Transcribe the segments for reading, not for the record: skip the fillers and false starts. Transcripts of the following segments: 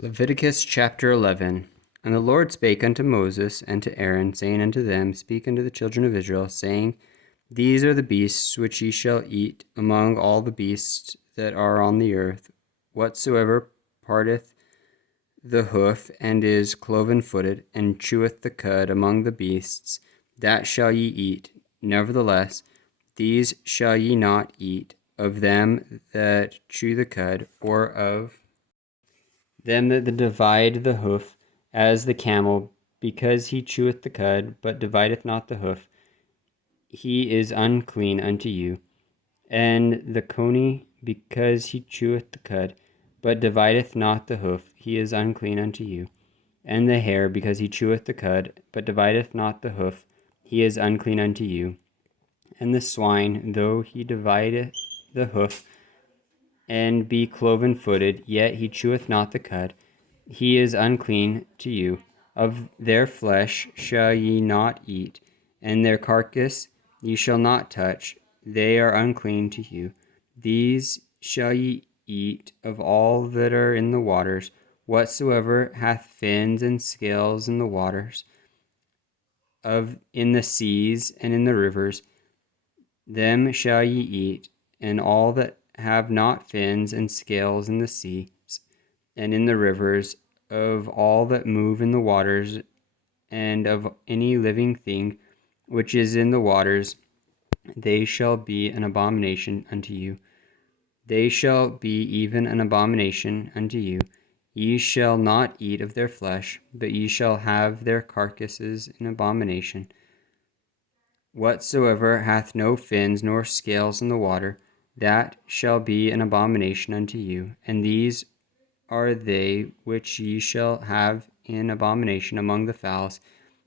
Leviticus chapter 11. And the Lord spake unto Moses and to Aaron, saying unto them, Speak unto the children of Israel, saying, These are the beasts which ye shall eat among all the beasts that are on the earth. Whatsoever parteth the hoof, and is cloven-footed, and cheweth the cud among the beasts, that shall ye eat. Nevertheless, these shall ye not eat of them that chew the cud, or of them that divide the hoof, as the camel, because he cheweth the cud, but divideth not the hoof, he is unclean unto you. And the coney, because he cheweth the cud, but divideth not the hoof, he is unclean unto you. And the hare, because he cheweth the cud, but divideth not the hoof, he is unclean unto you. And the swine, though he divideth the hoof, and be cloven-footed, yet he cheweth not the cud, he is unclean to you. Of their flesh shall ye not eat, and their carcass ye shall not touch, they are unclean to you. These shall ye eat of all that are in the waters, whatsoever hath fins and scales in the waters, in the seas and in the rivers, them shall ye eat, and all that have not fins and scales in the seas and in the rivers, of all that move in the waters, and of any living thing which is in the waters, they shall be an abomination unto you. They shall be even an abomination unto you. Ye shall not eat of their flesh, but ye shall have their carcasses in abomination. Whatsoever hath no fins nor scales in the water, that shall be an abomination unto you. And these are they which ye shall have in abomination among the fowls.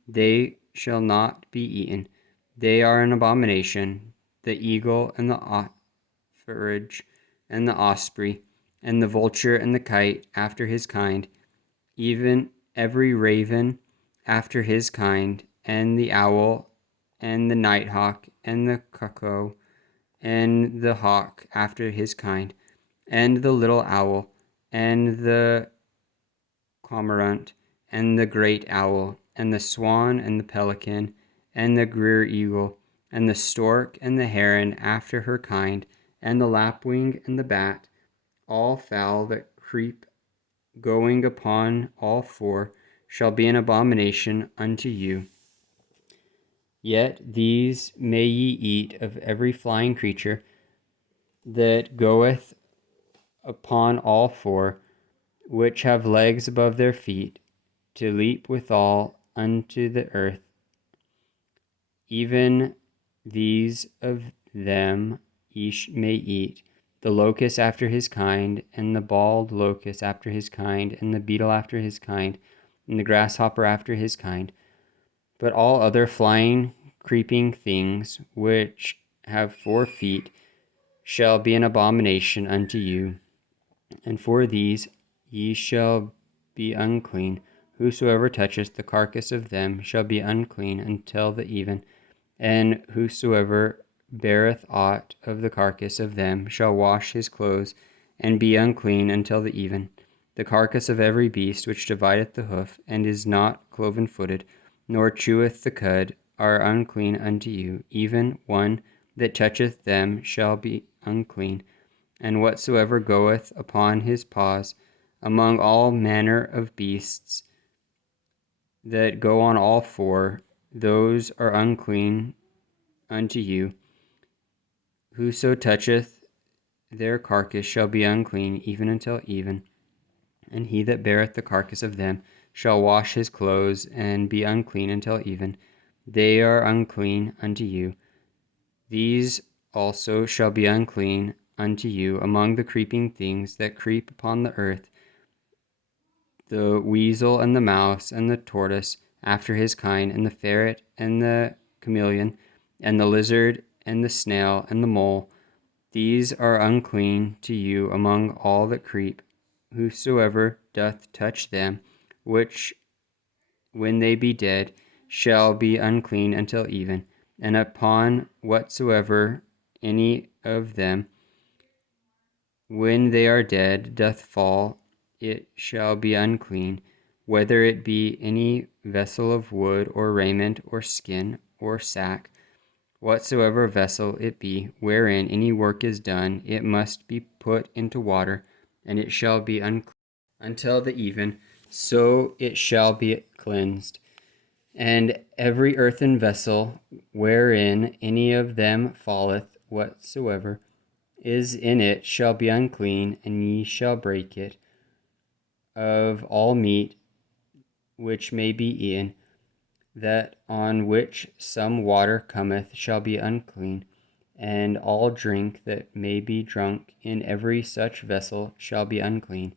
They shall not be eaten. They are an abomination: the eagle, and the offerage, and the osprey, and the vulture, and the kite after his kind, even every raven after his kind, and the owl, and the nighthawk, and the cuckoo, and the hawk after his kind, and the little owl, and the cormorant, and the great owl, and the swan, and the pelican, and the greer eagle, and the stork, and the heron after her kind, and the lapwing, and the bat, all fowl that creep going upon all four, shall be an abomination unto you. Yet these may ye eat of every flying creature that goeth upon all four, which have legs above their feet, to leap withal unto the earth. Even these of them ye may eat: the locust after his kind, and the bald locust after his kind, and the beetle after his kind, and the grasshopper after his kind. But all other flying, creeping things which have 4 feet shall be an abomination unto you. And for these ye shall be unclean. Whosoever toucheth the carcass of them shall be unclean until the even. And whosoever beareth aught of the carcass of them shall wash his clothes, and be unclean until the even. The carcass of every beast which divideth the hoof, and is not cloven-footed, nor cheweth the cud, are unclean unto you. Even one that toucheth them shall be unclean. And whatsoever goeth upon his paws among all manner of beasts that go on all four, those are unclean unto you. Whoso toucheth their carcass shall be unclean even until even. And he that beareth the carcass of them shall wash his clothes, and be unclean until even. They are unclean unto you. These also shall be unclean unto you among the creeping things that creep upon the earth: the weasel, and the mouse, and the tortoise after his kind, and the ferret, and the chameleon, and the lizard, and the snail, and the mole. These are unclean to you among all that creep. Whosoever doth touch them, which when they be dead, shall be unclean until even. And upon whatsoever any of them, when they are dead, doth fall, it shall be unclean, whether it be any vessel of wood, or raiment, or skin, or sack. Whatsoever vessel it be, wherein any work is done, it must be put into water, and it shall be unclean until the even, so it shall be cleansed. And every earthen vessel, wherein any of them falleth, whatsoever is in it, shall be unclean, and ye shall break it. Of all meat which may be eaten, that on which some water cometh shall be unclean, and all drink that may be drunk in every such vessel shall be unclean,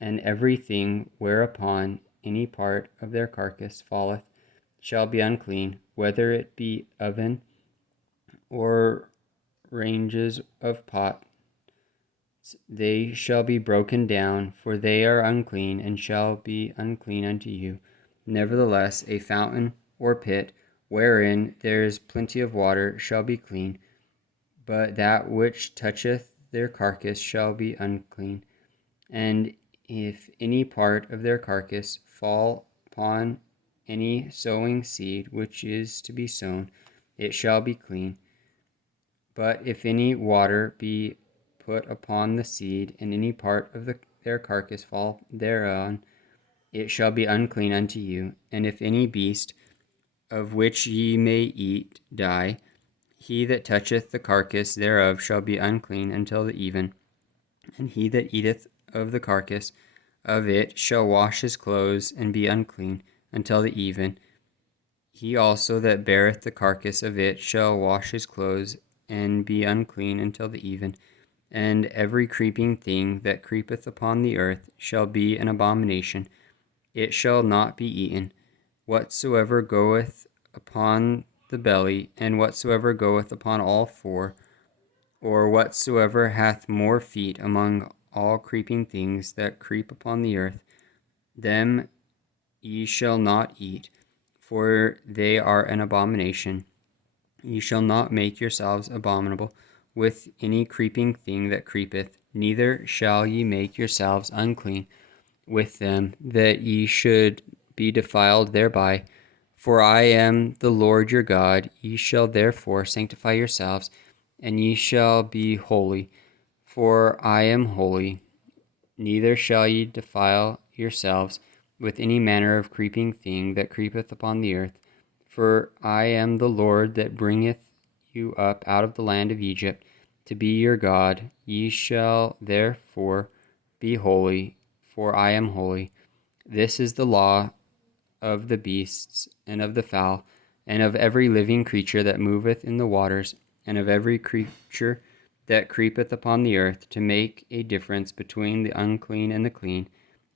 and everything whereupon any part of their carcass falleth shall be unclean, whether it be oven or ranges of pot. They shall be broken down, for they are unclean, and shall be unclean unto you. Nevertheless, a fountain or pit, wherein there is plenty of water, shall be clean, but that which toucheth their carcass shall be unclean. And if any part of their carcass fall upon any sowing seed which is to be sown, it shall be clean. But if any water be put upon the seed, and any part of their carcass fall thereon, it shall be unclean unto you. And if any beast of which ye may eat die, he that toucheth the carcass thereof shall be unclean until the even. And he that eateth of the carcass of it shall wash his clothes, and be unclean until the even. He also that beareth the carcass of it shall wash his clothes, and be unclean until the even. And every creeping thing that creepeth upon the earth shall be an abomination. It shall not be eaten. Whatsoever goeth upon the belly, and whatsoever goeth upon all four, or whatsoever hath more feet among all creeping things that creep upon the earth, them ye shall not eat, for they are an abomination. Ye shall not make yourselves abominable with any creeping thing that creepeth, neither shall ye make yourselves unclean with them, that ye should be defiled thereby. For I am the Lord your God. Ye shall therefore sanctify yourselves, and ye shall be holy, for I am holy. Neither shall ye defile yourselves with any manner of creeping thing that creepeth upon the earth. For I am the Lord that bringeth you up out of the land of Egypt, to be your God. Ye shall therefore be holy, for I am holy. This is the law of the beasts, and of the fowl, and of every living creature that moveth in the waters, and of every creature that creepeth upon the earth, to make a difference between the unclean and the clean,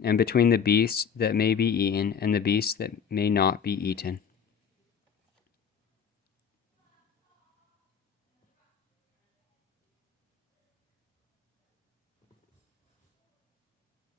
and between the beasts that may be eaten and the beasts that may not be eaten.